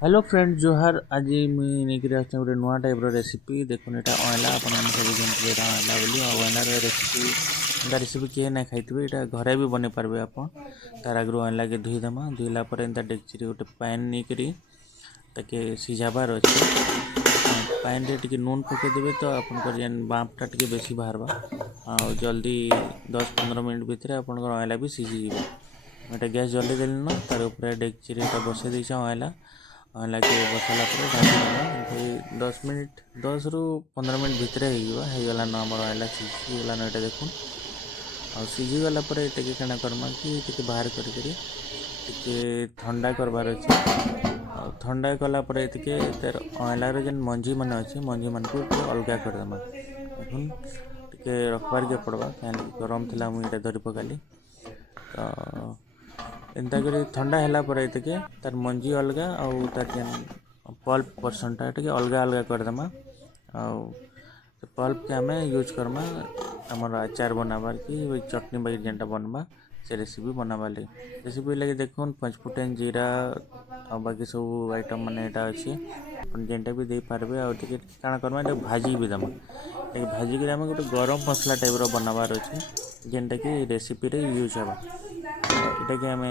hello friend जोहार आज मुझे नहीं गोटे नुआ टाइप रेसिपी देखुन यहाँ अँला आप सब जानते हैं अँला बोली अँलार रेसिपी किए ना खाई यहाँ घरे भी बन पारे आप तार आगु अँला के धोईदेमा धोईला डेक्ची गोटे पैन नहीं ताके सिझाबार अच्छे पैन रे टी नून पकईदेवे तो आपंकर बाँपटा टी बेसी बाहर आ जल्दी 10-15 मिनट भितर आपंकर अँला भी सीझी यहाँ गैस जल्दी देली ना तार ऊपर डेक्ची बसई देछे अँला के बसाला ढाकी 10 मिनट 10 ରୁ 15 मिनट भितर होगला न आम अँला सीझीगला न यहाँ देखुन आ सीझीगला क्या करमा कि बाहर करके ठंडा करबार अच्छे ठंडा कलापर तार अँलार जेन मंजी मान अच्छे मंजी मान को अलग करदेमा देखुन टे रखबार के पड़वा कहीं गरम थी मुझे धरी पकाली तो एंता कर ठंडा है तार मंजी अलग आउ तार जेन पल्प पर्सनटा टे अलग अलग करदेमा पल्प के आम यूज करमा आमर अचार बनाबार कि चटनी बाई जेनटा बनवा से रेसिपी बनाबार लगे रेसिपी लगे देखुन पंचफुटन जीरा आ बाकी सब आइटम माने एटा अच्छे जेनटा भी दे पारबे आ काଣା करमा भाजी भी देमा भाजी के आम गोटे गरम मसला टाइप बनाबार अच्छे जेनटा कि रेसिपी रे यूज होगा इटा कि आम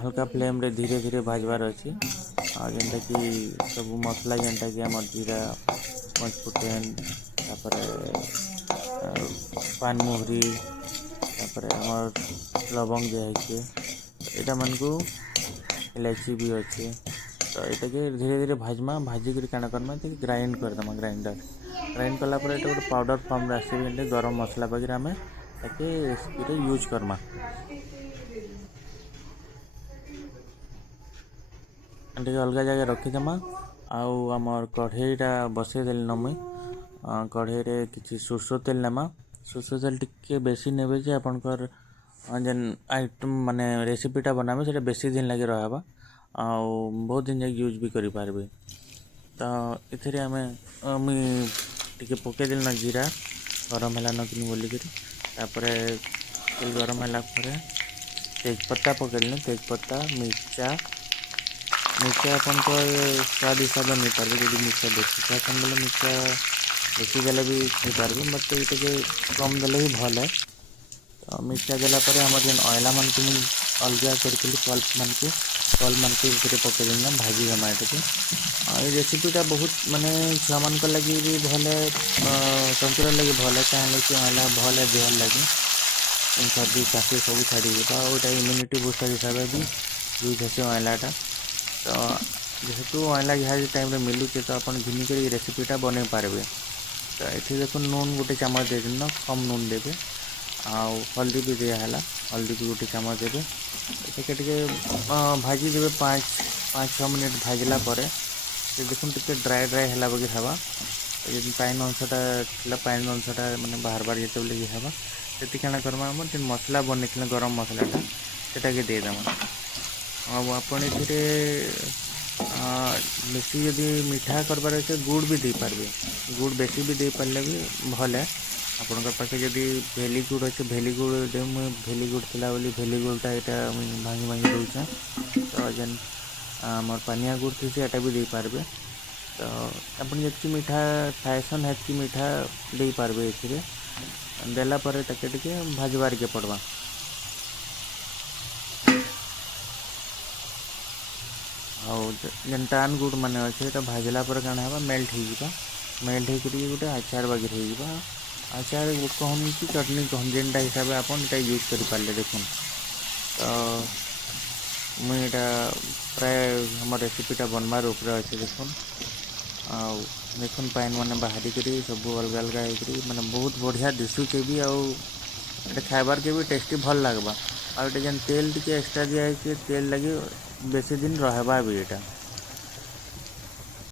हल्का फ्लेम रे धीरे धीरे भाजबार अच्छे जेनटा कि सब मसला जेनटा कि आम जीरा पंचफुटन तापर पानमुहरी तापर आमर लवंग जे यहाँ मान को इलायची भी अच्छे तो यहाँ के धीरे धीरे भाजमा भाजिक क्या करमा ग्राइंड करदेमा ग्राइंड कलापर ये गोटे पाउडर फॉर्म आसे गरम मसला पाखे आम ताके रेसिपी यूज करमा अलग जगह रखीदेमा आउ आमर कढ़ईटा बसईदेली न मुई कढ़ई रे किसी सोरष तेल नेमा सोरष तेल टिके बेसी नेबे जे आपनकर जेन आइटम माने रेसिपीटा बनाबे से बेसी दिन लगे रहा आउ बहुत दिन जाए यूज भी करि पारबे तो इथे आम मुई टिके पकईदेली ना जीरा गरम है न कि बोलिक तेल गरम है तेजपत्ता पकईदेली तेजपत्ता मिर्चा मिर्चा अपन स्वाद हिसाब से नहीं पारे जब मिर्चा बेसी खाते बोले मिर्चा बेसी देले भी नहीं पारे बट ये कम देले ही भल है तो मिर्चा देलापर आम जेन अँला मान को अलग करी पल्प मान को पकईदेली ना भाजी देमा ये रेसिपीटा बहुत माने छुआ मान लगी भी भल है संतुलन लगे भल है कहीं कि अँला भल है देह लगे सर्दी काशी सब छाड़ी यहाँ इम्यूनिटी बुस्टर हिसाब से भी यूज हे अँलाटा तो जेहेतु अँला जहाँ टाइम मिलूचे तो आप घिनिक रेसिपीटा बन पारे तो ये देखो नून गोटे चामच दे ना कम नून देवे आउ हल्दी भी दिहला हल्दी भी गोटे चामच देवे टे भाजी देवे 5-6 मिनट भाजला देखुन टे ड्राए ड्राए है बगे हवा पाइन अंशटा पाइन अंशटा माने बाहर बाहर जिते ये हवा से क्या करमा आम जो मसला बन गरम मसलाटा सेटा के देदेमा आपड़ ये बेसी जदि मीठा करबार अच्छे गुड़ भी दे पारे गुड़ बेसी भी दे पारे भी भल है आपण पाखे जदि भेली गुड़ अच्छे भेली गुड़ भेली गुड़ थी बोली भेली गुड़टा यहाँ भांगी भांगी दूचे तो जेन आम पानिया गुड़ थी से भी दे पारे तो आप मीठा खाएसन हेतकी मीठा दे पारे ये देलापर टे भाजबार के पड़वा आउ जेन टान गुड़ मान अच्छे भाजला पर क्या है मेल्ट हो गोटे आचार बागिर हो आचार कहूँ कि चटनी कहूँ जेनटा हिसाब से आप यूज कर पारे देखुन तो मुझे प्राय हम रेसिपीटा बनबार ऊपर अच्छे देखुन आउ देखुन पाइन मैंने बाहरी करी सब अलग अलग हो माने बहुत बढ़िया दिशुचे भी आउ खाइबार के भी टेस्टी भल लगवा आउ जेन तेल टी एक्सट्रा दिखाई तेल लगे बेसी दिन रहबा भी यहाँ